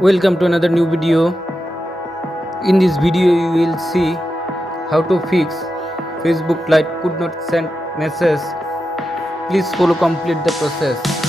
Welcome to another new video. In this video you will see how to fix Facebook Lite could not send message. Please follow complete the process.